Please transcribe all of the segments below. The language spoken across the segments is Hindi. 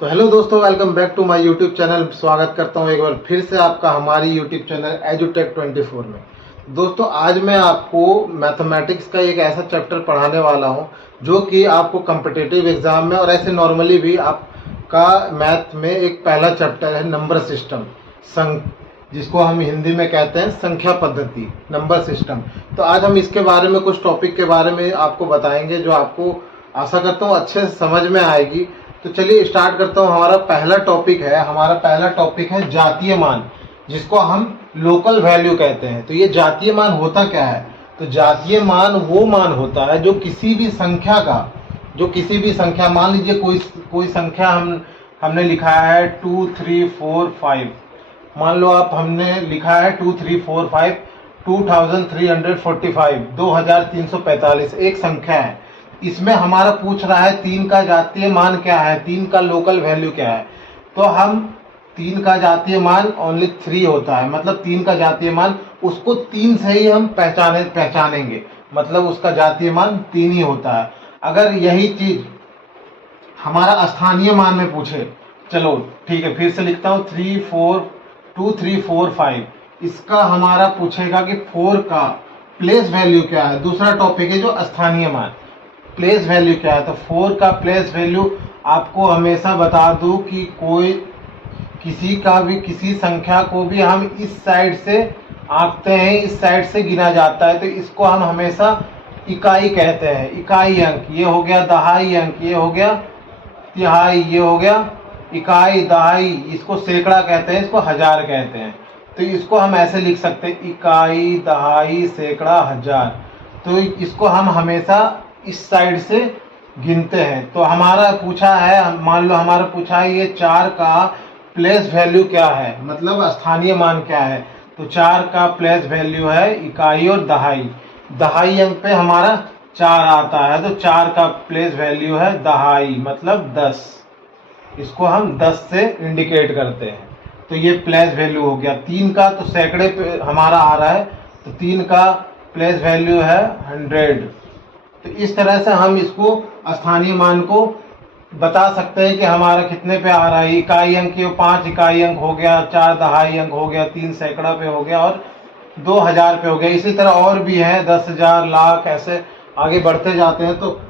तो हेलो दोस्तों, welcome back to my YouTube channel. स्वागत करता हूं एक बार फिर से आपका हमारी यूट्यूब चैनल एजुटेक 24 में। दोस्तों, आज मैं आपको मैथमेटिक्स का एक ऐसा चैप्टर पढ़ाने वाला हूं जो कि आपको कॉम्पिटिटिव एग्जाम में और ऐसे नॉर्मली भी आपका मैथ में एक पहला चैप्टर है, नंबर सिस्टम, जिसको हम हिंदी में कहते हैं संख्या पद्धति, नंबर सिस्टम। तो आज हम इसके बारे में कुछ टॉपिक के बारे में आपको बताएंगे जो आपको आशा करता हूँ अच्छे से समझ में आएगी। तो चलिए स्टार्ट करता हूँ। हमारा पहला टॉपिक है जातीय मान, जिसको हम लोकल वैल्यू कहते हैं। तो ये जातीय मान होता क्या है? तो जातीय मान वो मान होता है जो किसी भी संख्या मान लीजिए कोई संख्या हमने लिखा है 2 3 4 5। मान लो आप हमने लिखा है 2 3 4 5 2345 2345 एक संख्या है। इसमें हमारा पूछ रहा है 3 का जातीय मान क्या है, 3 का लोकल वैल्यू क्या है। तो हम 3 का जातीय मान ओनली 3 होता है, मतलब 3 का जातीय मान उसको 3 से ही हम पहचानेंगे, मतलब उसका जातीय मान 3 ही होता है। अगर यही चीज हमारा स्थानीय मान में पूछे, चलो ठीक है फिर से लिखता हूँ 2 3 4 5, इसका हमारा पूछेगा कि 4 का प्लेस वैल्यू क्या है। दूसरा टॉपिक है जो स्थानीय मान, प्लेस वैल्यू क्या है। तो 4 का प्लेस वैल्यू आपको हमेशा बता दूं कि किसी संख्या को भी हम इस साइड से आंकते हैं, इस साइड से गिना जाता है, तो इसको हम हमेशा इकाई कहते हैं। इकाई अंक, ये हो गया दहाई अंक, ये हो गया तिहाई, ये हो गया इकाई दहाई, इसको सैकड़ा कहते हैं, इसको हजार कहते हैं। तो इसको हम ऐसे लिख सकते हैं इकाई दहाई सैकड़ा हजार। तो इसको हम हमेशा इस साइड से गिनते हैं। तो हमारा पूछा है, मान लो हमारा पूछा है ये 4 का प्लेस वैल्यू क्या है, मतलब स्थानीय मान क्या है। तो 4 का प्लेस वैल्यू है इकाई और दहाई। दहाई अंक पे हमारा 4 आता है, तो 4 का प्लेस वैल्यू है दहाई, मतलब 10। इसको हम 10 से इंडिकेट करते हैं। तो ये प्लेस वैल्यू हो गया। 3 का तो सैकड़े पे हमारा आ रहा है, तो 3 का प्लेस वैल्यू है 100। तो इस तरह से हम इसको स्थानीय मान को बता सकते हैं कि हमारा कितने पे आ रहा है। इकाई अंक 5 इकाई अंक हो गया, 4 दहाई अंक हो गया, 3 सैकड़ा पे हो गया और 2000 पे हो गया। इसी तरह और भी है 10,000, लाख, ऐसे आगे बढ़ते जाते हैं। तो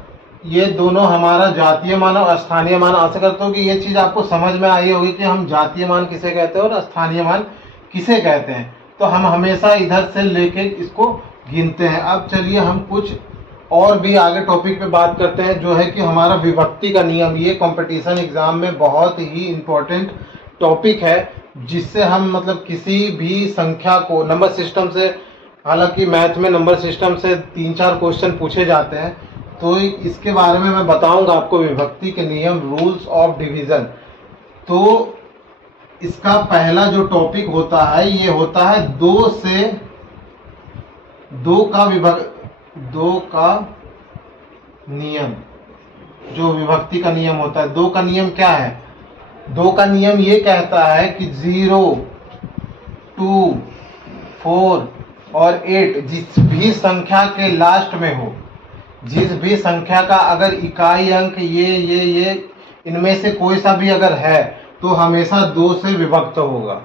ये दोनों हमारा जातीय मान और स्थानीय मान। आशा करता हूँ कि ये चीज आपको समझ में आई होगी कि हम जातीय मान किसे कहते हैं और स्थानीय मान किसे कहते हैं। तो हम हमेशा इधर से लेके इसको गिनते हैं। अब चलिए हम कुछ और भी आगे टॉपिक पे बात करते हैं, जो है कि हमारा विभक्ति का नियम। ये कंपटीशन एग्जाम में बहुत ही इंपॉर्टेंट टॉपिक है, जिससे हम मतलब किसी भी संख्या को नंबर सिस्टम से, हालांकि मैथ में नंबर सिस्टम से 3-4 क्वेश्चन पूछे जाते हैं, तो इसके बारे में मैं बताऊंगा आपको। विभक्ति के नियम, रूल्स ऑफ डिवीजन। तो इसका पहला जो टॉपिक होता है ये होता है 2 का नियम। जो विभक्ति का नियम होता है, 2 का नियम क्या है? 2 का नियम ये कहता है कि 0, 2, 4 और 8 जिस भी संख्या के लास्ट में हो, जिस भी संख्या का अगर इकाई अंक ये इनमें से कोई सा भी अगर है, तो हमेशा 2 से विभक्त होगा,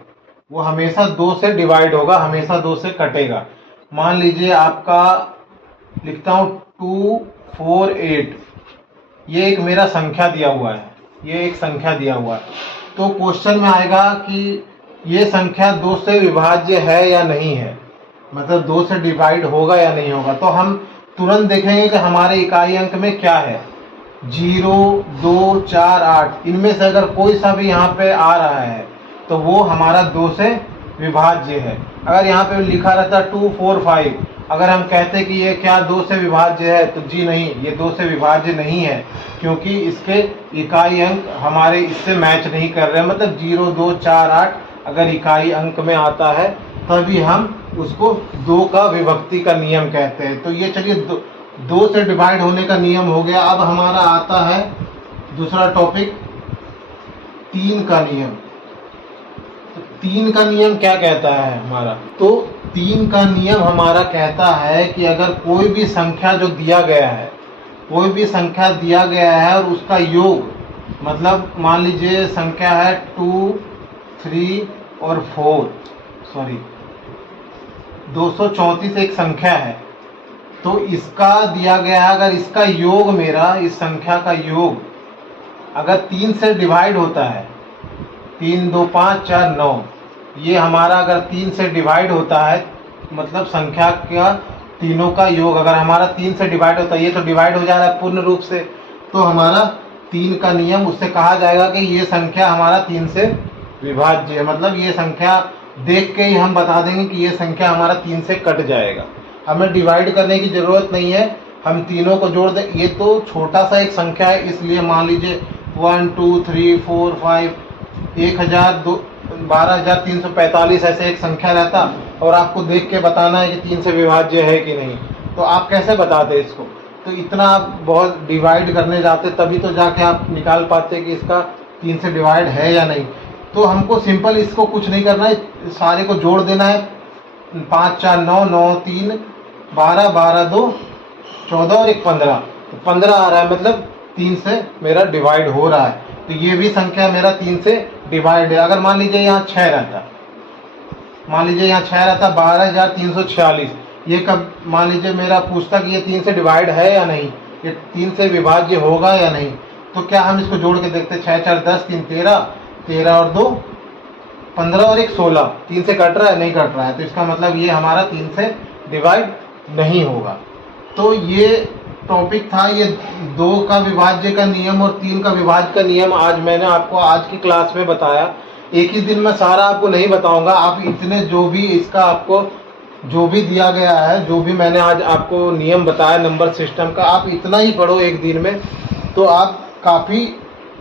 वो हमेशा 2 से डिवाइड होगा, हमेशा 2 से कटेगा। मान लीजिए आपका लिखता हूं 2 4 8, ये एक मेरा संख्या दिया हुआ है, ये एक संख्या दिया हुआ है। तो क्वेश्चन में आएगा कि ये संख्या 2 से विभाज्य है या नहीं है, मतलब 2 से डिवाइड होगा या नहीं होगा। तो हम तुरंत देखेंगे कि हमारे इकाई अंक में क्या है, 0 2 4 8, इनमें से अगर कोई सा भी यहाँ पे आ रहा है तो वो हमारा 2 से विभाज्य है। अगर यहाँ पे लिखा रहता 2 4 5, अगर हम कहते कि ये क्या 2 से विभाज्य है, तो जी नहीं, ये 2 से विभाज्य नहीं है, क्योंकि इसके इकाई अंक हमारे इससे मैच नहीं कर रहे हैं। मतलब 0 2 4 8 अगर इकाई अंक में आता है तभी हम उसको 2 का विभक्ति का नियम कहते हैं। तो ये चलिए 2 से डिवाइड होने का नियम हो गया। अब हमारा आता है दूसरा टॉपिक, 3 का नियम। तो 3 का नियम क्या कहता है हमारा? तो 3 का नियम हमारा कहता है कि अगर कोई भी संख्या जो दिया गया है, कोई भी संख्या दिया गया है और उसका योग मतलब मान लीजिए संख्या है 2, 3 और 4, सॉरी 234 एक संख्या है, तो इसका दिया गया है, अगर इसका योग मेरा इस संख्या का योग अगर 3 से डिवाइड होता है, 3, 2, 5, 4, 9, ये हमारा अगर 3 से डिवाइड होता है, मतलब संख्या का तीनों का योग अगर हमारा 3 से डिवाइड होता है, ये तो डिवाइड हो जा रहा है पूर्ण रूप से, तो हमारा 3 का नियम, उससे कहा जाएगा कि ये संख्या हमारा 3 से विभाज्य है। मतलब ये संख्या देख के ही हम बता देंगे कि ये संख्या हमारा 3 से कट जाएगा, हमें डिवाइड करने की ज़रूरत नहीं है, हम तीनों को जोड़ दें। ये तो छोटा सा एक संख्या है, इसलिए मान लीजिए 1, 2, 3, 4, 5, 12,345 ऐसे एक संख्या रहता, और आपको देख के बताना है कि 3 से विभाज्य है कि नहीं, तो आप कैसे बताते इसको? तो इतना आप बहुत डिवाइड करने जाते, तभी तो जाके आप निकाल पाते कि इसका 3 से डिवाइड है या नहीं। तो हमको सिंपल इसको कुछ नहीं करना है, सारे को जोड़ देना है। 5, 4, 9, 9, 3, 12, 12, 2, 14 और एक 15, तो 15 आ रहा है, मतलब 3 से मेरा डिवाइड हो रहा है। तो ये भी संख्या मेरा 3 से डिवाइड है। अगर मान लीजिए यहाँ 6 रहता, मान लीजिए यहाँ 6 रहता, 12,346, ये कब मान लीजिए मेरा पूछता कि ये 3 से डिवाइड है या नहीं, ये 3 से विभाज्य होगा या नहीं, तो क्या हम इसको जोड़ के देखते? 6, 4, 10, 3, 13, 13 और 2, 15 और एक 16, 3 से कट रहा है? नहीं कट रहा है, तो इसका मतलब ये हमारा 3 से डिवाइड नहीं होगा। तो ये टॉपिक था, ये 2 का विभाज्य का नियम और 3 का विभाज्य का नियम आज मैंने आपको आज की क्लास में बताया। एक ही दिन में सारा आपको नहीं बताऊंगा, आप इतने जो भी इसका आपको जो भी दिया गया है, जो भी मैंने आज आपको नियम बताया नंबर सिस्टम का, आप इतना ही पढ़ो एक दिन में, तो आप काफ़ी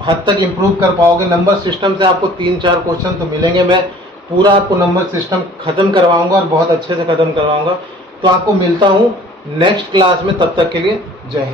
हद तक इम्प्रूव कर पाओगे। नंबर सिस्टम से आपको 3-4 क्वेश्चन तो मिलेंगे, मैं पूरा आपको नंबर सिस्टम ख़त्म करवाऊंगा और बहुत अच्छे से ख़त्म करवाऊंगा। तो आपको मिलता हूँ नेक्स्ट क्लास में, तब तक के लिए जय हिंद।